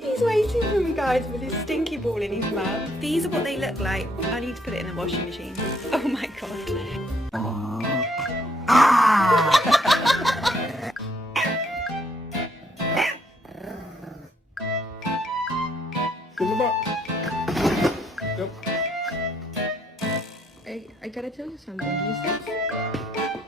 He's waiting for me, guys, with his stinky ball in his mouth. These are what they look like. I need to put it in the washing machine. Oh my god. In the box. Yep. I gotta tell you something. You said